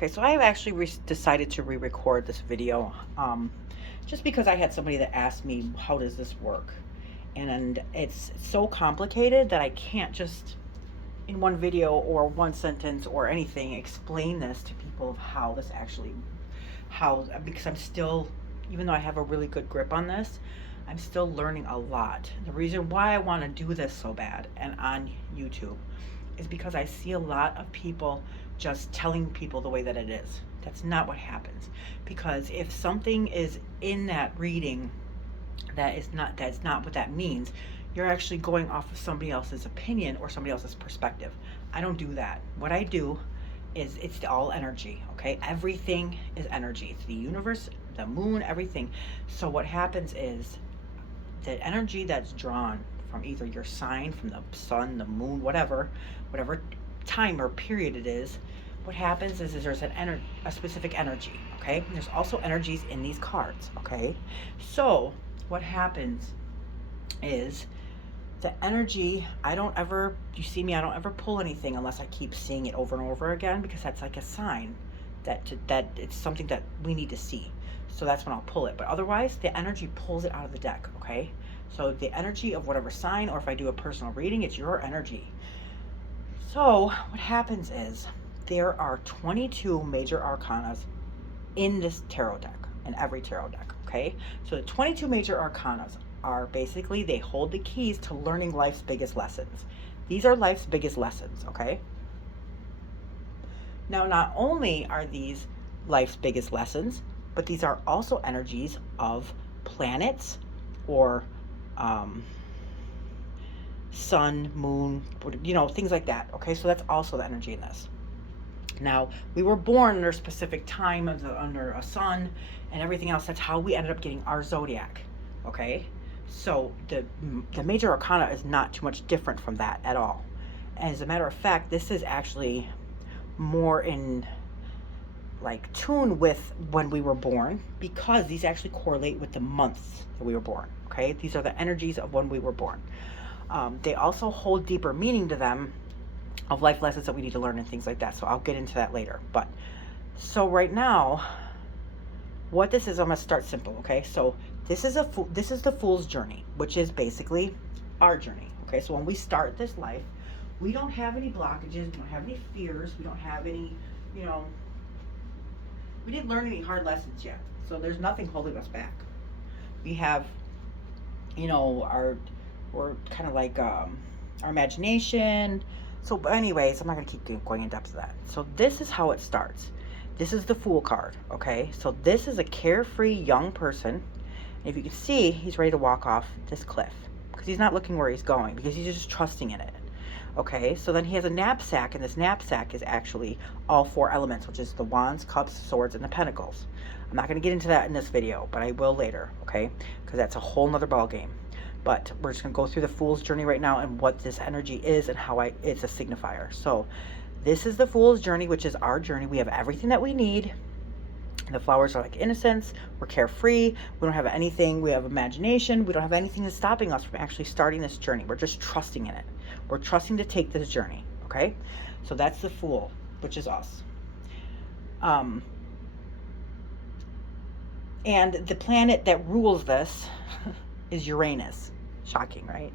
Okay, so I have actually decided to re-record this video, just because I had somebody that asked me, how does this work? And it's so complicated that I can't just in one video or one sentence or anything explain this to people of how this actually, because I'm still, even though I have a really good grip on this, I'm still learning a lot. The reason why I want to do this so bad and on YouTube is because I see a lot of people just telling people the way that it is. That's not what happens. Because if something is in that reading that's not what that means, you're actually going off of somebody else's opinion or somebody else's perspective. I don't do that. What I do is it's all energy, okay? Everything is energy. It's the universe, the moon, everything. So what happens is the energy that's drawn from either your sign, from the sun, the moon, whatever time or period it is, what happens is there's a specific energy, okay? And there's also energies in these cards, okay? So what happens is the energy, you see me, I don't ever pull anything unless I keep seeing it over and over again, because that's like a sign that it's something that we need to see. So that's when I'll pull it. But otherwise, the energy pulls it out of the deck, okay? So the energy of whatever sign, or if I do a personal reading, it's your energy. So what happens is there are 22 major arcanas in this tarot deck, in every tarot deck, okay? So the 22 major arcanas are basically, they hold the keys to learning life's biggest lessons. These are life's biggest lessons, okay? Now, not only are these life's biggest lessons, but these are also energies of planets or sun, moon, things like that, okay? So that's also the energy in this. Now, we were born under a specific time, under a sun and everything else. That's how we ended up getting our zodiac, okay? So the major arcana is not too much different from that at all. As a matter of fact, this is actually more in like tune with when we were born, because these actually correlate with the months that we were born, okay? These are the energies of when we were born. They also hold deeper meaning to them, of life lessons that we need to learn and things like that. So I'll get into that later. But so right now, what this is, I'm gonna start simple, okay? So this is the fool's journey, which is basically our journey, okay? So when we start this life, we don't have any blockages, we don't have any fears, we don't have any, we didn't learn any hard lessons yet. So there's nothing holding us back. We have, we're kind of like our imagination. So anyways, I'm not going to keep going in depth of that. So this is how it starts. This is the Fool card, okay? So this is a carefree young person. And if you can see, he's ready to walk off this cliff because he's not looking where he's going, because he's just trusting in it, okay? So then he has a knapsack, and this knapsack is actually all four elements, which is the wands, cups, swords, and the pentacles. I'm not going to get into that in this video, but I will later, okay? Because that's a whole nother ball game. But we're just going to go through the Fool's journey right now and what this energy is and how it's a signifier. So this is the Fool's journey, which is our journey. We have everything that we need. The flowers are like innocence. We're carefree. We don't have anything. We have imagination. We don't have anything that's stopping us from actually starting this journey. We're just trusting in it. We're trusting to take this journey, okay? So that's the Fool, which is us. And the planet that rules this is Uranus. Shocking, right?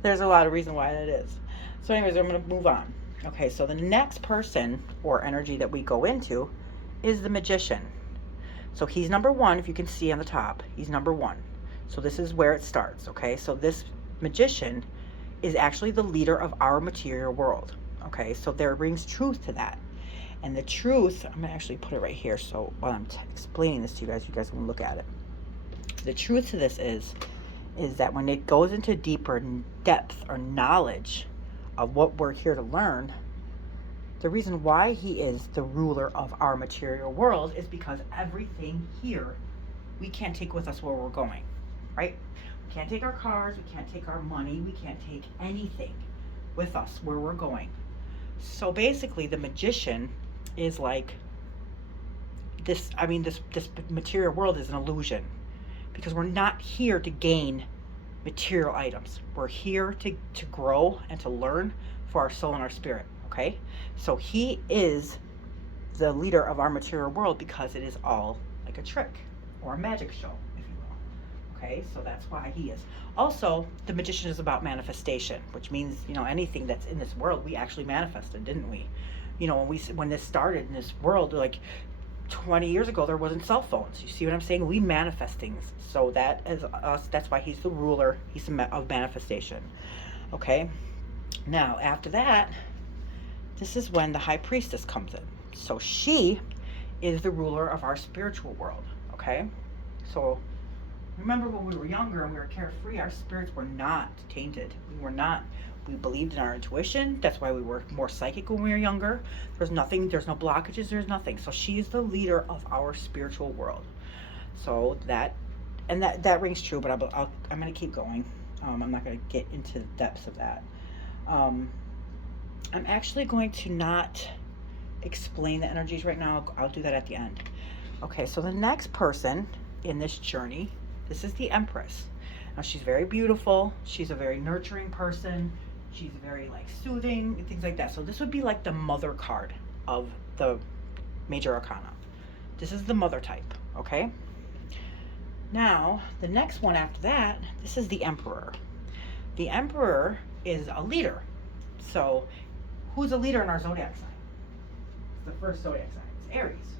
There's a lot of reason why that is. So anyways, I'm going to move on. Okay, so the next person or energy that we go into is the Magician. So he's number one. If you can see on the top, he's number one. So this is where it starts, okay? So this Magician is actually the leader of our material world, okay? So there brings truth to that. And the truth, I'm going to actually put it right here, so while I'm explaining this to you guys can look at it. The truth to this is that when it goes into deeper depth or knowledge of what we're here to learn, the reason why he is the ruler of our material world is because everything here we can't take with us where we're going, right? We can't take our cars, we can't take our money, we can't take anything with us where we're going. So basically the Magician is like this, this material world is an illusion, because we're not here to gain material items. We're here to grow and to learn for our soul and our spirit, okay? So he is the leader of our material world because it is all like a trick or a magic show, if you will. Okay, so that's why he is. Also, the magician is about manifestation, which means, you know, anything that's in this world, we actually manifested, didn't we? You know, when this started in this world, like 20 years ago, there wasn't cell phones. You see what I'm saying? We manifest things. So that is us. That's why he's the ruler. He's of manifestation. Okay. Now, after that, this is when the high priestess comes in. So she is the ruler of our spiritual world. Okay. So remember when we were younger and we were carefree, our spirits were not tainted. We believed in our intuition. That's why we were more psychic when we were younger. There's no blockages, there's nothing. So she's the leader of our spiritual world. So that rings true, but I'm going to keep going. I'm not going to get into the depths of that. I'm actually going to not explain the energies right now. I'll do that at the end. Okay, so the next person in this journey, this is the Empress. Now she's very beautiful. She's a very nurturing person. She's very like soothing and things like that. So this would be like the mother card of the Major Arcana. This is the mother type, okay? Now, the next one after that, this is the Emperor. The Emperor is a leader. So who's a leader in our zodiac sign? It's the first zodiac sign. It's Aries,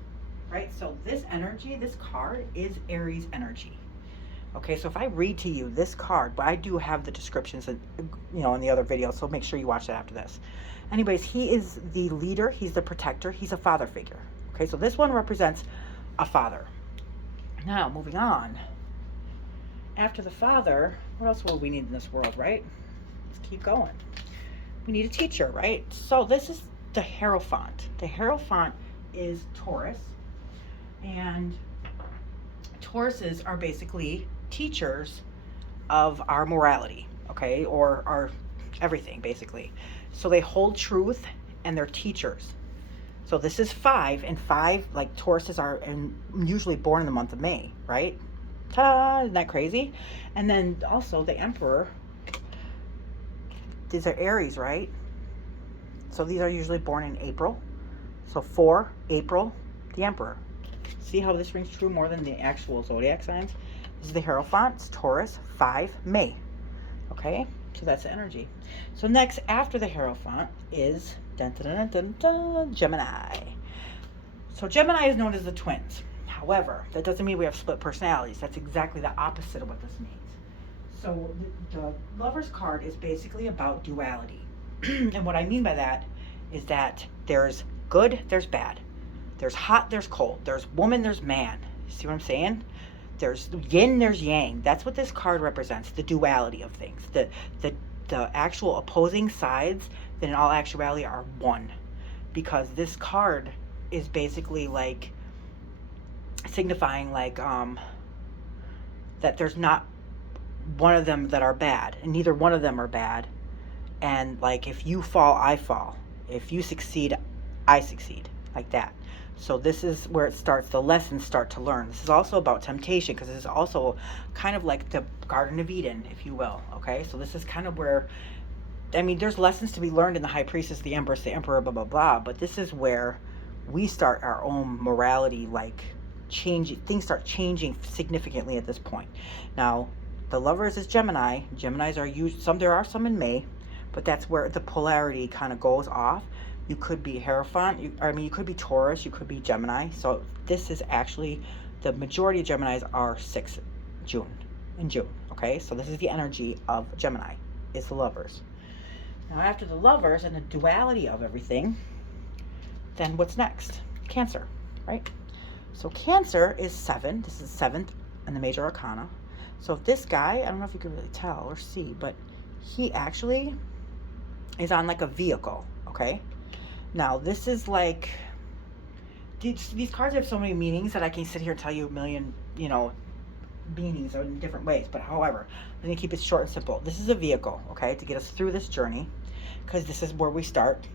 right? So this energy, this card is Aries energy. Okay, so if I read to you this card, but I do have the descriptions, in the other videos, so make sure you watch that after this. Anyways, he is the leader, he's the protector, he's a father figure. Okay, so this one represents a father. Now, moving on. After the father, what else will we need in this world, right? Let's keep going. We need a teacher, right? So this is the Hierophant. The Hierophant is Taurus, and Tauruses are basically teachers of our morality, okay, or our everything basically. So they hold truth and they're teachers. So this is 5, and 5, like Tauruses are usually born in the month of May, right? Ta-da! Isn't that crazy? And then also the Emperor, these are Aries, right? So these are usually born in April. So 4, April, the Emperor. See how this rings true more than the actual zodiac signs? This is the Hierophant, it's Taurus, 5, May. Okay, so that's the energy. So next, after the Hierophant, is Gemini. So Gemini is known as the twins. However, that doesn't mean we have split personalities. That's exactly the opposite of what this means. So the Lover's card is basically about duality. And what I mean by that is that there's good, there's bad. There's hot, there's cold. There's woman, there's man. See what I'm saying? There's yin, there's yang. That's what this card represents, the duality of things. The actual opposing sides that in all actuality are one. Because this card is basically like signifying like that there's not one of them that are bad, and neither one of them are bad. And like if you fall, I fall. If you succeed, I succeed. Like that. So this is where it starts, the lessons start to learn. This is also about temptation, because this is also kind of like the Garden of Eden, if you will. Okay, so this is kind of where, I mean, there's lessons to be learned in the High Priestess, the Empress, the Emperor, blah, blah, blah. But this is where we start our own morality, like changing, things start changing significantly at this point. Now, the Lovers is Gemini. Geminis are used, there are some in May, but that's where the polarity kind of goes off. You could be Hierophant, you could be Taurus, you could be Gemini. So this is actually, the majority of Geminis are in June, okay? So this is the energy of Gemini, is the Lovers. Now after the Lovers and the duality of everything, then what's next? Cancer, right? So Cancer is 7, this is 7th in the Major Arcana. So this guy, I don't know if you can really tell or see, but he actually is on like a vehicle, okay? Now, this is like, these cards have so many meanings that I can sit here and tell you a million, meanings in different ways. But however, I'm going to keep it short and simple. This is a vehicle, okay, to get us through this journey, because this is where we start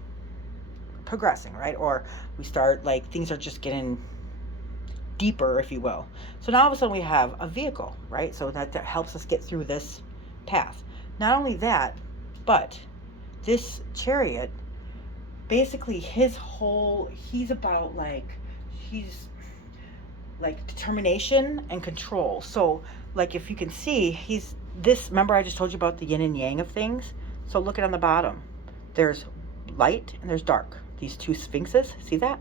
progressing, right? Or we start, like, things are just getting deeper, if you will. So now all of a sudden we have a vehicle, right? So that helps us get through this path. Not only that, but this chariot basically he's about like, he's like determination and control. So like if you can see, he's this, remember I just told you about the yin and yang of things? So look at on the bottom. There's light and there's dark. These two sphinxes, see that?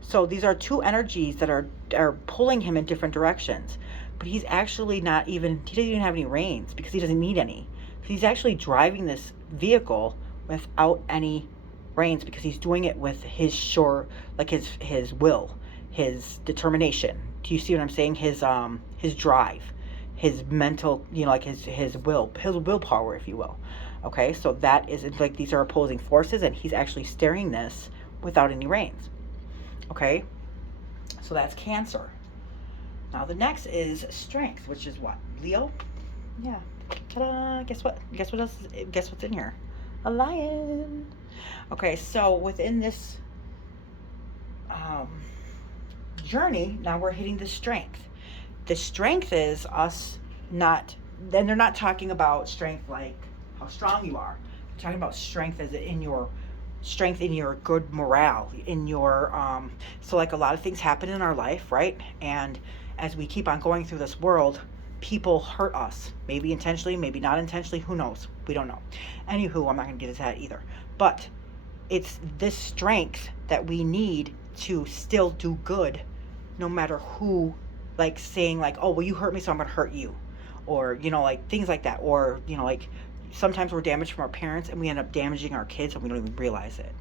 So these are two energies that are pulling him in different directions. But he's actually not even, he doesn't even have any reins because he doesn't need any. He's actually driving this vehicle without any reins because he's doing it with his like his will, his determination. Do you see what I'm saying? His drive, his mental, you know, like his willpower, if you will. Okay, so that is like, these are opposing forces, and he's actually steering this without any reins. Okay, so that's Cancer. Now the next is Strength, which is what? Leo? Yeah. Ta-da! Guess what? Guess what else? Guess what's in here? A lion. Okay, so within this journey, now we're hitting the Strength. The Strength is us not. Then they're not talking about strength like how strong you are. They're talking about strength as in your strength, in your good morale, in your so like a lot of things happen in our life, right? And as we keep on going through this world, people hurt us, maybe intentionally, maybe not intentionally, who knows? We don't know. Anywho, I'm not going to get into that either. But it's this strength that we need to still do good, no matter who, like saying like, oh, well, you hurt me, so I'm going to hurt you. Or, you know, like things like that. Or, you know, like sometimes we're damaged from our parents and we end up damaging our kids and we don't even realize it.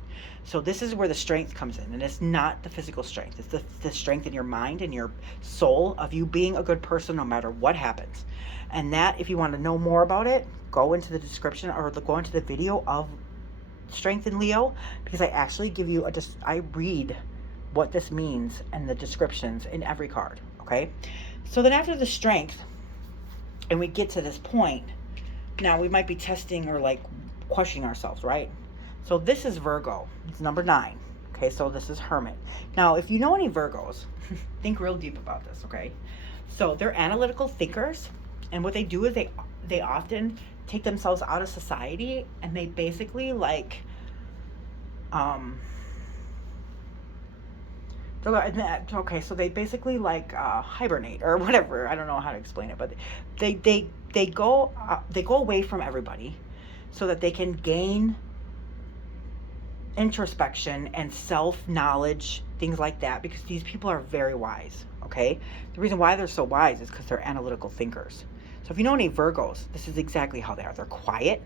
So this is where the strength comes in, and it's not the physical strength. It's the strength in your mind and your soul of you being a good person no matter what happens. And that, if you want to know more about it, go into the description or go into the video of Strength in Leo, because I actually give you I read what this means and the descriptions in every card. Okay, so then after the strength, and we get to this point, now we might be testing or like questioning ourselves, right? So this is Virgo. It's number 9. Okay, so this is Hermit. Now, if you know any Virgos, think real deep about this, okay? So they're analytical thinkers, and what they do is they often take themselves out of society, and they basically like okay, so they basically like hibernate or whatever. I don't know how to explain it, but they go away from everybody so that they can gain introspection and self-knowledge, things like that, because these people are very wise. Okay, the reason why they're so wise is because they're analytical thinkers. So if you know any Virgos, this is exactly how they are. They're quiet.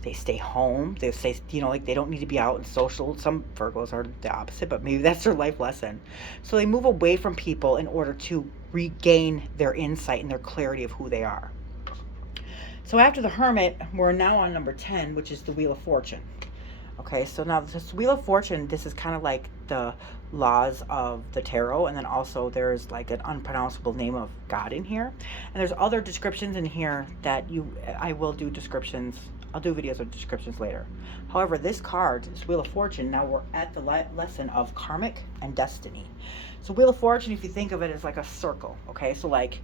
They stay home. They stay, you know, like they don't need to be out and social. Some Virgos are the opposite, but maybe that's their life lesson. So they move away from people in order to regain their insight and their clarity of who they are. So after the Hermit, we're now on number 10, which is the Wheel of Fortune. Okay, so now this Wheel of Fortune, this is kind of like the laws of the tarot, and then also there's like an unpronounceable name of God in here. And there's other descriptions in here that I will do descriptions. I'll do videos of descriptions later. However, this card, this Wheel of Fortune, now we're at the lesson of Karmic and Destiny. So Wheel of Fortune, if you think of it as like a circle, okay? So like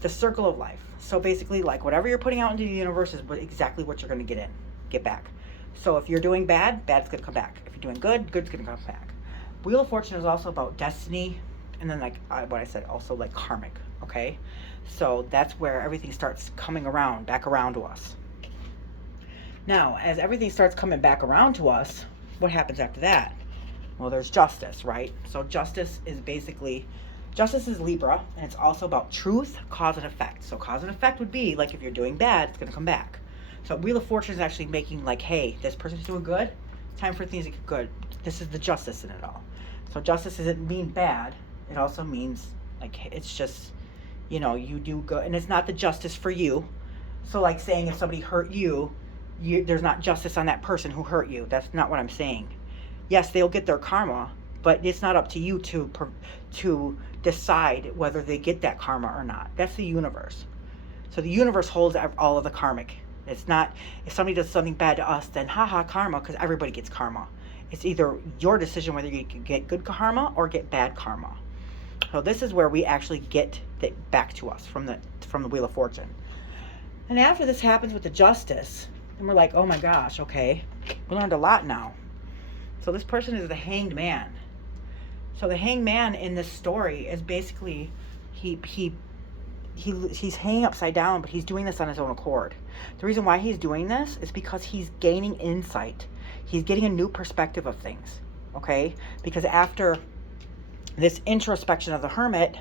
the circle of life. So basically like whatever you're putting out into the universe is exactly what you're going to get back. So if you're doing bad, bad's going to come back. If you're doing good, good's going to come back. Wheel of Fortune is also about destiny, and then like what I said, also like karmic, okay? So that's where everything starts coming around, back around to us. Now, as everything starts coming back around to us, what happens after that? Well, there's justice, right? So justice is Libra, and it's also about truth, cause, and effect. So cause and effect would be like if you're doing bad, it's going to come back. So Wheel of Fortune is actually making like, hey, this person's doing good. It's time for things to get good. This is the justice in it all. So justice doesn't mean bad. It also means like it's just, you know, you do good, and it's not the justice for you. So like saying if somebody hurt you, there's not justice on that person who hurt you. That's not what I'm saying. Yes, they'll get their karma, but it's not up to you to decide whether they get that karma or not. That's the universe. So the universe holds all of the karmic. It's not, if somebody does something bad to us, then haha, karma, because everybody gets karma. It's either your decision whether you can get good karma or get bad karma. So this is where we actually get it back to us from the Wheel of Fortune. And after this happens with the justice, and we're like, oh my gosh, okay, we learned a lot now. So this person is the Hanged Man. So the Hanged Man in this story is basically, he's hanging upside down, but he's doing this on his own accord. The reason why he's doing this is because he's gaining insight. He's getting a new perspective of things, okay? Because after this introspection of the Hermit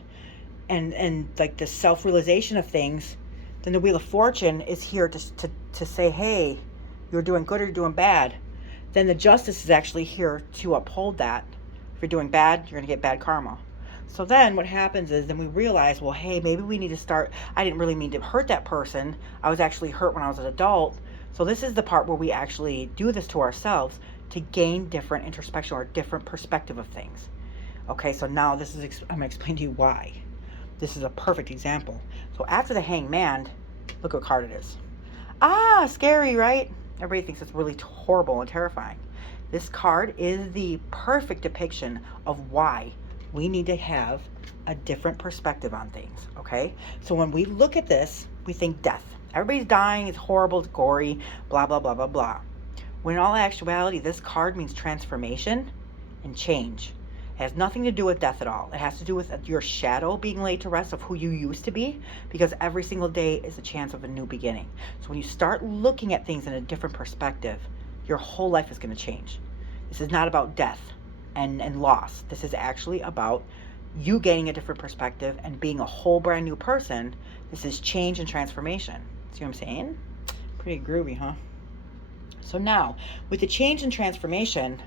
and like the self-realization of things, then the Wheel of Fortune is here to say, hey, you're doing good or you're doing bad. Then the Justice is actually here to uphold that. If you're doing bad, you're going to get bad karma. So then what happens is then we realize, well, hey, maybe we need to start, I didn't really mean to hurt that person. I was actually hurt when I was an adult. So this is the part where we actually do this to ourselves to gain different introspection or different perspective of things. Okay, so now I'm going to explain to you why. This is a perfect example. So after the Hanged Man, look what card it is. Ah, scary, right? Everybody thinks it's really horrible and terrifying. This card is the perfect depiction of why we need to have a different perspective on things, okay? So when we look at this, we think death. Everybody's dying, it's horrible, it's gory, blah, blah, blah, blah, blah. When in all actuality, this card means transformation and change. It has nothing to do with death at all. It has to do with your shadow being laid to rest of who you used to be, because every single day is a chance of a new beginning. So when you start looking at things in a different perspective, your whole life is going to change. This is not about death and loss. This is actually about you gaining a different perspective and being a whole brand new person. This is change and transformation. See what I'm saying? Pretty groovy, huh? So now, with the change and transformation,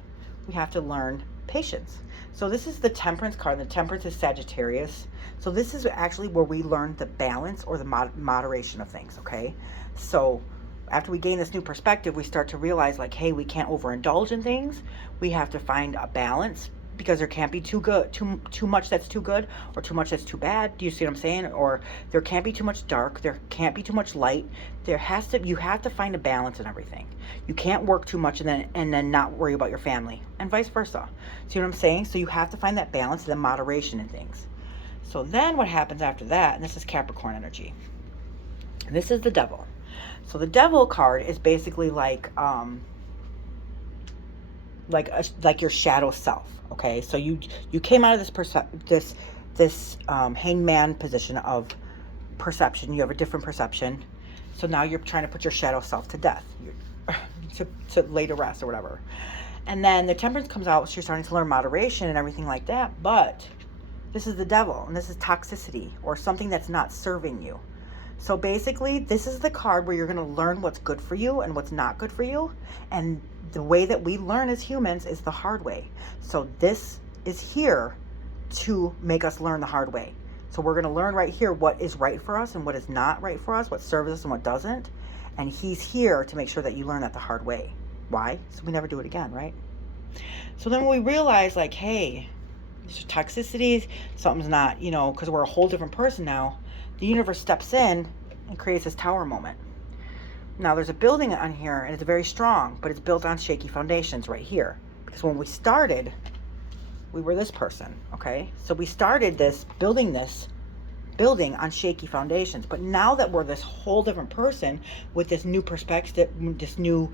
we have to learn patience. So this is the Temperance card. The Temperance is Sagittarius. So this is actually where we learn the balance or the moderation of things, okay? So after we gain this new perspective, we start to realize like, hey, we can't overindulge in things. We have to find a balance, because there can't be too much that's too good or too much that's too bad. Do you see what I'm saying? Or there can't be too much dark, there can't be too much light. You have to find a balance in everything. You can't work too much and then not worry about your family, and vice versa. See what I'm saying? So you have to find that balance and the moderation in things. So then what happens after that, and this is Capricorn energy. And this is the Devil. So the Devil card is basically like your shadow self. Okay, so you came out of this hangman position of perception. You have a different perception. So now you're trying to put your shadow self to death, to lay to rest or whatever. And then the Temperance comes out, so you're starting to learn moderation and everything like that. But this is the Devil, and this is toxicity or something that's not serving you. So basically, this is the card where you're going to learn what's good for you and what's not good for you. And the way that we learn as humans is the hard way. So this is here to make us learn the hard way. So we're going to learn right here what is right for us and what is not right for us, what serves us and what doesn't. And he's here to make sure that you learn that the hard way. Why? So we never do it again, right? So then when we realize like, hey, these are toxicities, something's not, because we're a whole different person now, the universe steps in and creates this tower moment. Now there's a building on here and it's very strong, but it's built on shaky foundations right here. Because when we started, we were this person, okay? So we started this building on shaky foundations. But now that we're this whole different person with this new perspective, this new,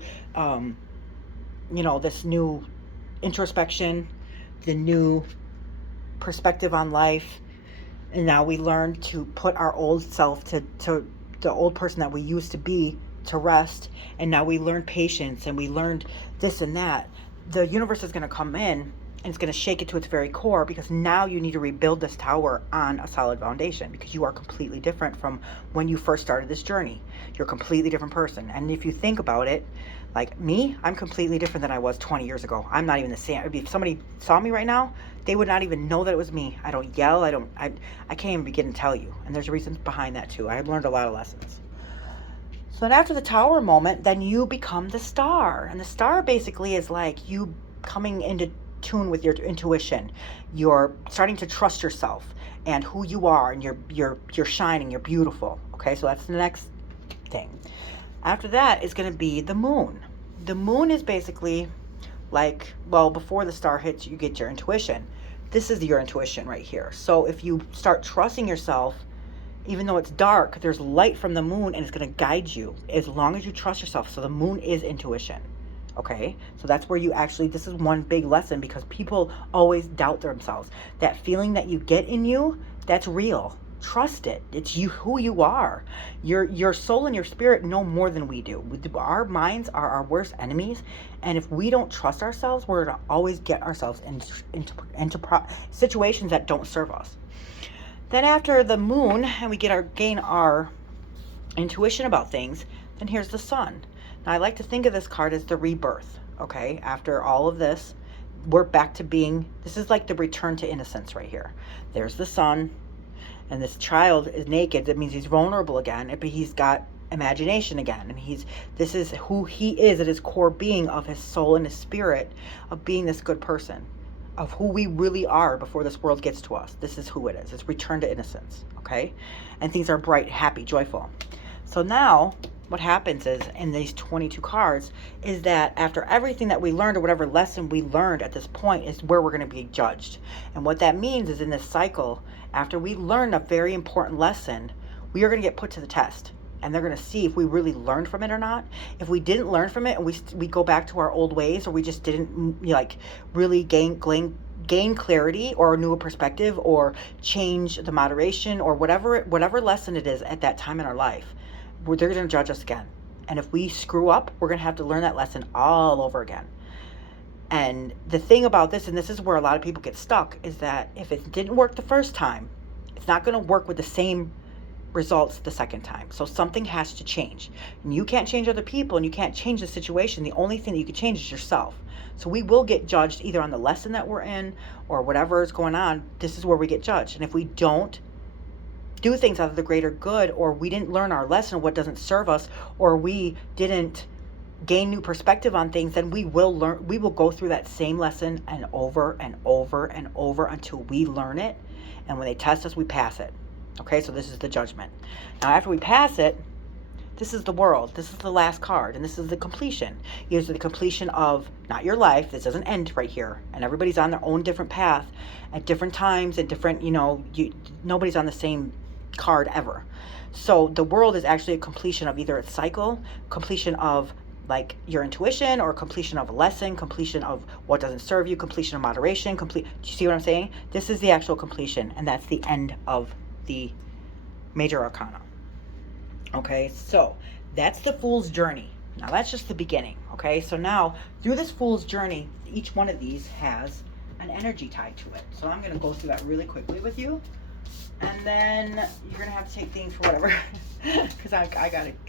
this new introspection, the new perspective on life, and now we learn to put our old self to the old person that we used to be to rest. And now we learn patience and we learned this and that. The universe is going to come in and it's going to shake it to its very core, because now you need to rebuild this tower on a solid foundation, because you are completely different from when you first started this journey. You're a completely different person. And if you think about it, like me, I'm completely different than I was 20 years ago. I'm not even the same. If somebody saw me right now, they would not even know that it was me. I don't yell. I can't even begin to tell you. And there's reasons behind that too. I've learned a lot of lessons. So then after the tower moment, then you become the star. And the star basically is like you coming into tune with your intuition. You're starting to trust yourself and who you are, and you're shining, you're beautiful. Okay, so that's the next thing. After that is going to be the moon. The moon is basically like, well, before the star hits, you get your intuition. This is your intuition right here. So if you start trusting yourself, even though it's dark, there's light from the moon and it's going to guide you as long as you trust yourself. So the moon is intuition. Okay, so that's where you actually, this is one big lesson, because people always doubt themselves. That feeling that you get in you, that's real. Trust it. It's you, who you are. Your soul and your spirit know more than we do. Our minds are our worst enemies, and if we don't trust ourselves, we're going to always get ourselves into situations that don't serve us. Then after the moon, and we gain our intuition about things, then here's the sun. Now I like to think of this card as the rebirth. Okay, after all of this, we're back to being, this is like the return to innocence right here. There's the sun, and this child is naked. That means he's vulnerable again, but he's got imagination again, and this is who he is at his core being, of his soul and his spirit, of being this good person, of who we really are before this world gets to us. This is who it is. It's return to innocence. Okay, and things are bright, happy, joyful. So now what happens is, in these 22 cards, is that after everything that we learned, or whatever lesson we learned at this point, is where we're going to be judged. And what that means is, in this cycle, after we learn a very important lesson, we are going to get put to the test. And they're going to see if we really learned from it or not. If we didn't learn from it, and we go back to our old ways, or we just didn't really gain clarity, or a newer perspective, or change the moderation, or whatever lesson it is at that time in our life, they're going to judge us again. And if we screw up, we're going to have to learn that lesson all over again. And the thing about this, and this is where a lot of people get stuck, is that if it didn't work the first time, it's not going to work with the same results the second time. So something has to change. And you can't change other people, and you can't change the situation. The only thing that you can change is yourself. So we will get judged either on the lesson that we're in, or whatever is going on. This is where we get judged. And if we don't do things out of the greater good, or we didn't learn our lesson, what doesn't serve us, or we didn't gain new perspective on things, then we will go through that same lesson and over and over and over until we learn it. And when they test us, we pass it. Okay, so this is the judgment. Now after we pass it, this is the world. This is the last card, and this is the completion. Here's the completion of not your life. This doesn't end right here, and everybody's on their own different path at different times, at different, nobody's on the same card ever. So the world is actually a completion of either its cycle, completion of like your intuition, or completion of a lesson, completion of what doesn't serve you, completion of moderation, do you see what I'm saying? This is the actual completion, and that's the end of the Major Arcana. Okay, so that's the Fool's Journey. Now that's just the beginning. Okay, so now through this Fool's Journey, each one of these has an energy tied to it. So I'm going to go through that really quickly with you, and then you're going to have to take things for whatever, because I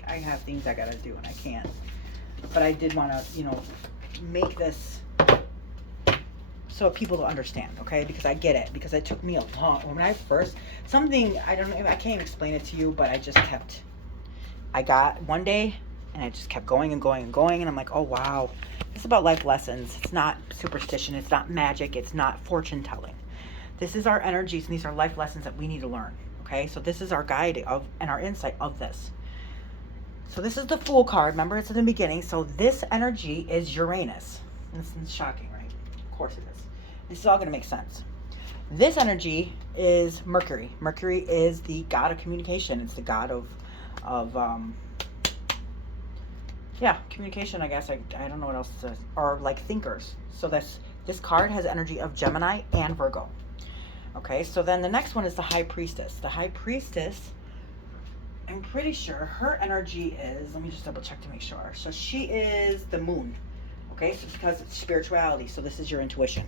have things I gotta do and I can't. But I did want to, make this so people to understand, okay? Because I get it, because it took me a long, when I first, I don't know, I can't explain it to you, but I got one day, and I just kept going and going and going, and I'm like, oh wow, this is about life lessons. It's not superstition, it's not magic, it's not fortune telling. This is our energies, and these are life lessons that we need to learn, okay? So this is our guide and our insight of this. So this is the Fool card. Remember, it's in the beginning. So this energy is Uranus. This is shocking, right? Of course it is. This is all going to make sense. This energy is Mercury. Mercury is the god of communication. It's the god of communication, I guess. I don't know what else to say. Or like thinkers. So this card has energy of Gemini and Virgo. Okay, so then the next one is the High Priestess. The High Priestess, I'm pretty sure her energy is, let me just double check to make sure. So she is the moon. Okay, so because it's spirituality, so this is your intuition.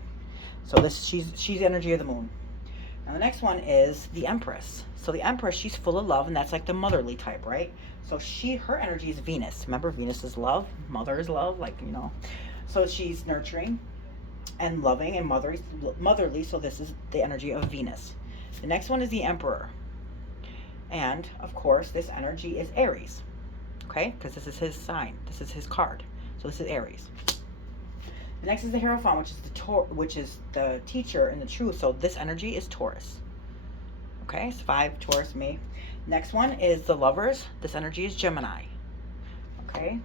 So she's energy of the moon. Now the next one is the Empress. So the Empress, she's full of love, and that's like the motherly type, right? So her energy is Venus. Remember, Venus is love, mother is love, So she's nurturing and loving and motherly, so this is the energy of Venus. The next one is the Emperor. And, of course, this energy is Aries, okay? Because this is his sign. This is his card. So this is Aries. The next is the Hierophant, which is the teacher and the truth. So this energy is Taurus. Okay, so 5, Taurus, me. Next one is the Lovers. This energy is Gemini. Okay.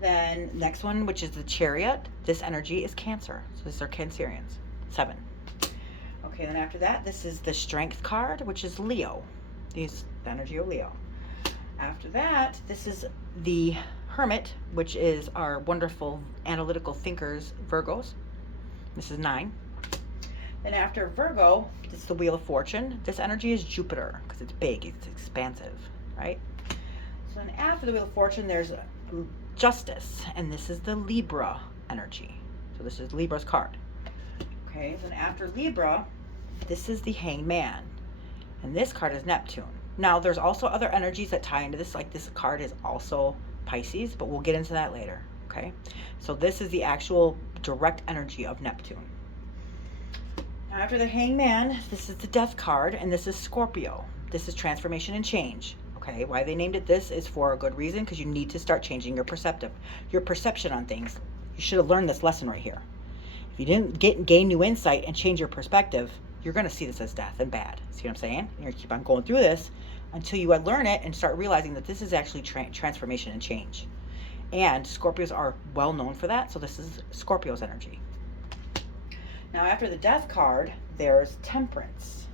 Then next one, which is the Chariot. This energy is Cancer. So these are Cancerians. 7. Okay, then after that, this is the Strength card, which is Leo. The energy of Leo. After that, this is the Hermit, which is our wonderful analytical thinkers, Virgos. This is 9. Then after Virgo, this is the Wheel of Fortune. This energy is Jupiter because it's big, it's expansive, right? So then after the Wheel of Fortune, there's Justice, and this is the Libra energy. So this is Libra's card. Okay, then after Libra, this is the Hanged Man, and this card is Neptune. Now, there's also other energies that tie into this, like this card is also Pisces, but we'll get into that later, okay? So this is the actual direct energy of Neptune. Now, after the Hanged Man, this is the Death card, and this is Scorpio. This is transformation and change, okay? Why they named it this is for a good reason, because you need to start changing your perception on things. You should have learned this lesson right here. If you didn't gain new insight and change your perspective, you're going to see this as death and bad. See what I'm saying? You're going to keep on going through this until you learn it and start realizing that this is actually transformation and change. And Scorpios are well known for that, so this is Scorpio's energy. Now, after the Death card, there's Temperance.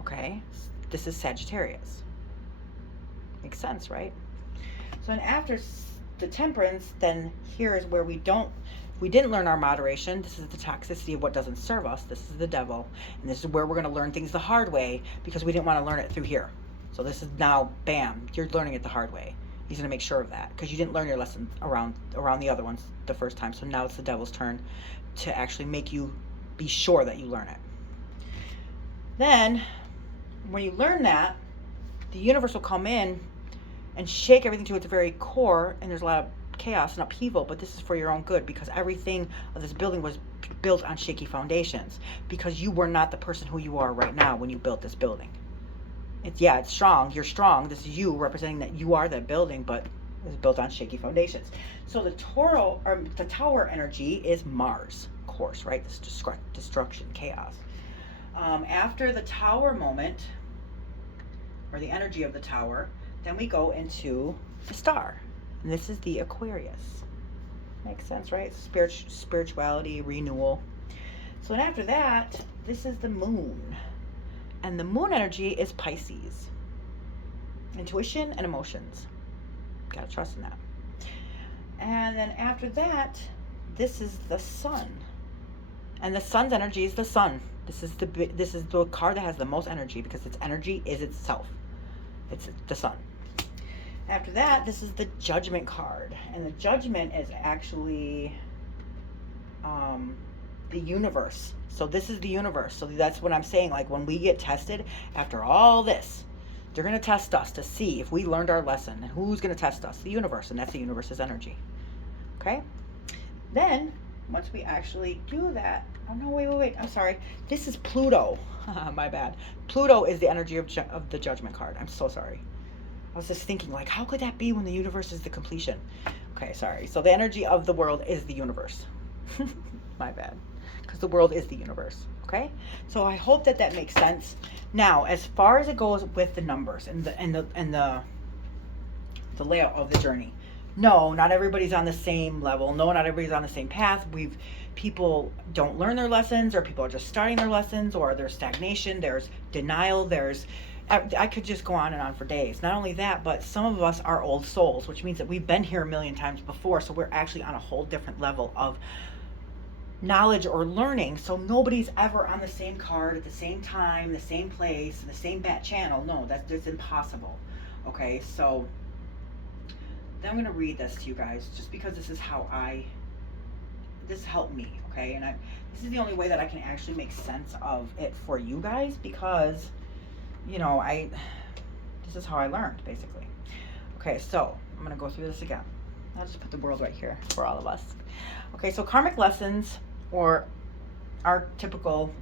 Okay? This is Sagittarius. Makes sense, right? So then after the Temperance, then here is where we didn't learn our moderation. This is the toxicity of what doesn't serve us. This is the devil. And this is where we're going to learn things the hard way because we didn't want to learn it through here. So this is now, bam, you're learning it the hard way. He's going to make sure of that because you didn't learn your lesson around the other ones the first time. So now it's the devil's turn to actually make you be sure that you learn it. Then, when you learn that, the universe will come in and shake everything to its very core, and there's a lot of chaos and upheaval, but this is for your own good because everything of this building was built on shaky foundations because you were not the person who you are right now when you built this building. It's strong. You're strong. This is you representing that you are that building, but it's built on shaky foundations. So the tower energy is Mars, of course, right? This destruction, chaos. After the tower moment, or the energy of the tower, then we go into the star. And this is the Aquarius. Makes sense, right? Spirituality, renewal. So then after that, this is the moon. And the moon energy is Pisces. Intuition and emotions. Gotta trust in that. And then after that, this is the sun. And the sun's energy is the sun. This is the card that has the most energy because its energy is itself. It's the sun. After that, this is the Judgment card. And the Judgment is actually the universe. So this is the universe. So that's what I'm saying. Like when we get tested after all this, they're going to test us to see if we learned our lesson. And who's going to test us? The universe. And that's the universe's energy. Okay? Then, once we actually do that, oh no, wait. I'm sorry. This is Pluto. My bad. Pluto is the energy of the Judgment card. I'm so sorry. I was just thinking, like, how could that be when the universe is the completion? Okay, sorry. So the energy of the world is the universe. My bad. Because the world is the universe. Okay? So I hope that makes sense. Now, as far as it goes with the numbers and the layout of the journey, no, not everybody's on the same level. No, not everybody's on the same path. People don't learn their lessons, or people are just starting their lessons, or there's stagnation, there's denial, I could just go on and on for days. Not only that, but some of us are old souls, which means that we've been here a million times before, so we're actually on a whole different level of knowledge or learning. So nobody's ever on the same card at the same time, the same place, the same bat channel. No, that's impossible. Okay, so then I'm going to read this to you guys, just because this helped me, okay? And this is the only way that I can actually make sense of it for you guys, because this is how I learned, basically. Okay, so I'm going to go through this again. I'll just put the world right here for all of us. Okay, so karmic lessons, or our typical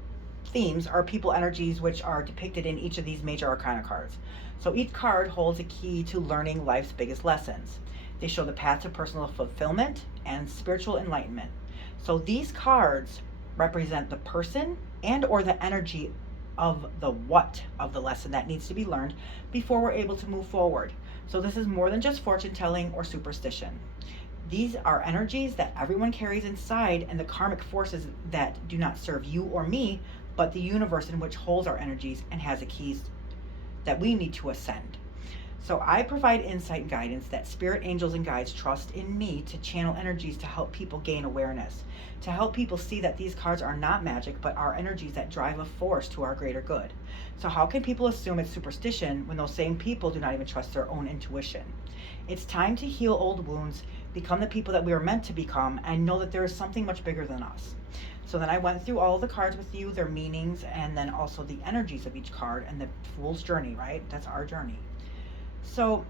themes, are people energies which are depicted in each of these major arcana cards. So each card holds a key to learning life's biggest lessons. They show the path to personal fulfillment and spiritual enlightenment. So these cards represent the person and or the energy of the what of the lesson that needs to be learned before we're able to move forward. So this is more than just fortune telling or superstition. These are energies that everyone carries inside, and the karmic forces that do not serve you or me, but the universe in which holds our energies and has the keys that we need to ascend. So I provide insight and guidance that spirit angels and guides trust in me to channel energies to help people gain awareness, to help people see that these cards are not magic, but are energies that drive a force to our greater good. So how can people assume it's superstition when those same people do not even trust their own intuition? It's time to heal old wounds, become the people that we are meant to become, and know that there is something much bigger than us. So then I went through all the cards with you, their meanings, and then also the energies of each card and the Fool's journey, right? That's our journey. So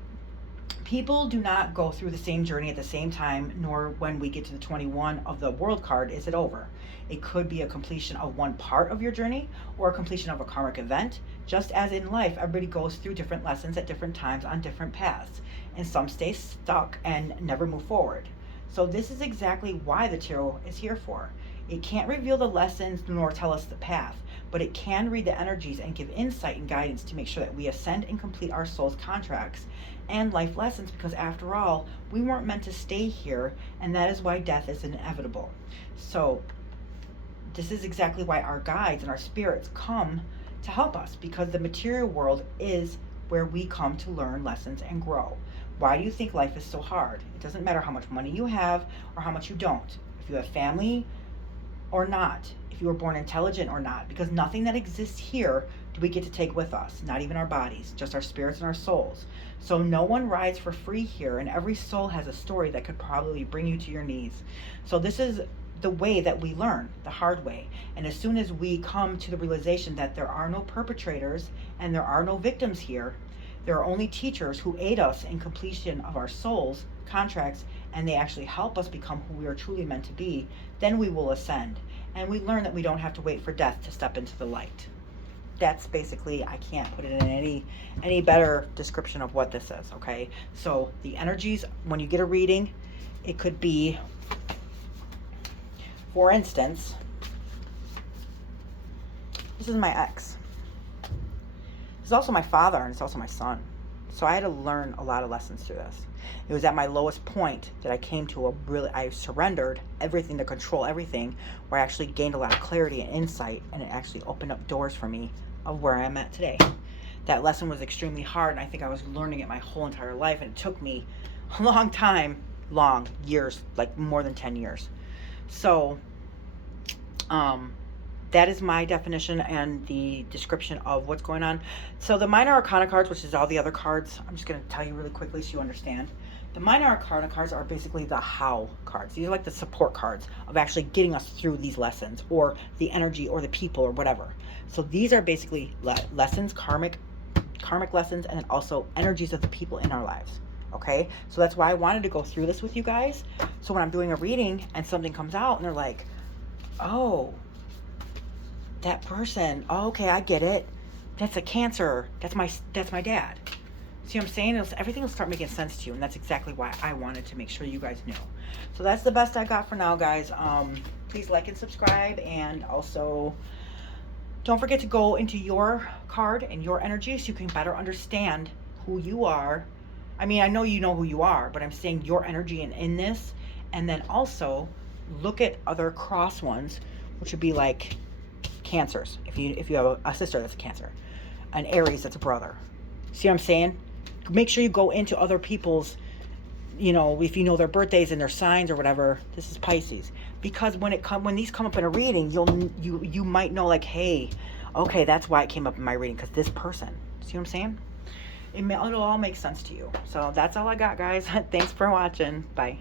people do not go through the same journey at the same time, nor when we get to the 21 of the World card is it over. It could be a completion of one part of your journey or a completion of a karmic event. Just as in life, everybody goes through different lessons at different times on different paths, and some stay stuck and never move forward. So this is exactly why the tarot is here for. It can't reveal the lessons nor tell us the path, but it can read the energies and give insight and guidance to make sure that we ascend and complete our soul's contracts and life lessons, because after all, we weren't meant to stay here, and that is why death is inevitable. So this is exactly why our guides and our spirits come to help us, because the material world is where we come to learn lessons and grow. Why do you think life is so hard? It doesn't matter how much money you have or how much you don't. If you have family or not, if you were born intelligent or not, because nothing that exists here do we get to take with us, not even our bodies, just our spirits and our souls. So no one rides for free here, and every soul has a story that could probably bring you to your knees. So this is the way that we learn, the hard way. And as soon as we come to the realization that there are no perpetrators and there are no victims here, there are only teachers who aid us in completion of our souls contracts, and they actually help us become who we are truly meant to be, then we will ascend. And we learn that we don't have to wait for death to step into the light. That's basically, I can't put it in any better description of what this is, okay? So the energies, when you get a reading, it could be, for instance, this is my ex. This is also my father, and it's also my son. So I had to learn a lot of lessons through this. It was at my lowest point that I came to I surrendered everything to control everything, where I actually gained a lot of clarity and insight, and it actually opened up doors for me of where I'm at today. That lesson was extremely hard, and I think I was learning it my whole entire life, and it took me a long time, years, like more than 10 years. So, that is my definition and the description of what's going on. So the Minor Arcana cards, which is all the other cards, I'm just going to tell you really quickly so you understand. The Minor Arcana cards are basically the how cards. These are like the support cards of actually getting us through these lessons, or the energy, or the people, or whatever. So these are basically lessons, karmic lessons, and then also energies of the people in our lives. Okay, so that's why I wanted to go through this with you guys. So when I'm doing a reading and something comes out and they're like, oh, that person, oh, okay, I get it. That's a Cancer. That's my dad. See what I'm saying? Everything will start making sense to you, and that's exactly why I wanted to make sure you guys knew. So that's the best I got for now, guys. Please like and subscribe, and also don't forget to go into your card and your energy so you can better understand who you are. I mean, I know you know who you are, but I'm saying your energy in this, and then also look at other cross ones, which would be like Cancers. If you have a sister that's a Cancer, an Aries that's a brother. See what I'm saying? Make sure you go into other people's, if you know their birthdays and their signs or whatever. This is Pisces, because when these come up in a reading, you might know, like, hey, okay, that's why it came up in my reading, because this person. See what I'm saying? It'll all make sense to you. So that's all I got, guys. Thanks for watching. Bye.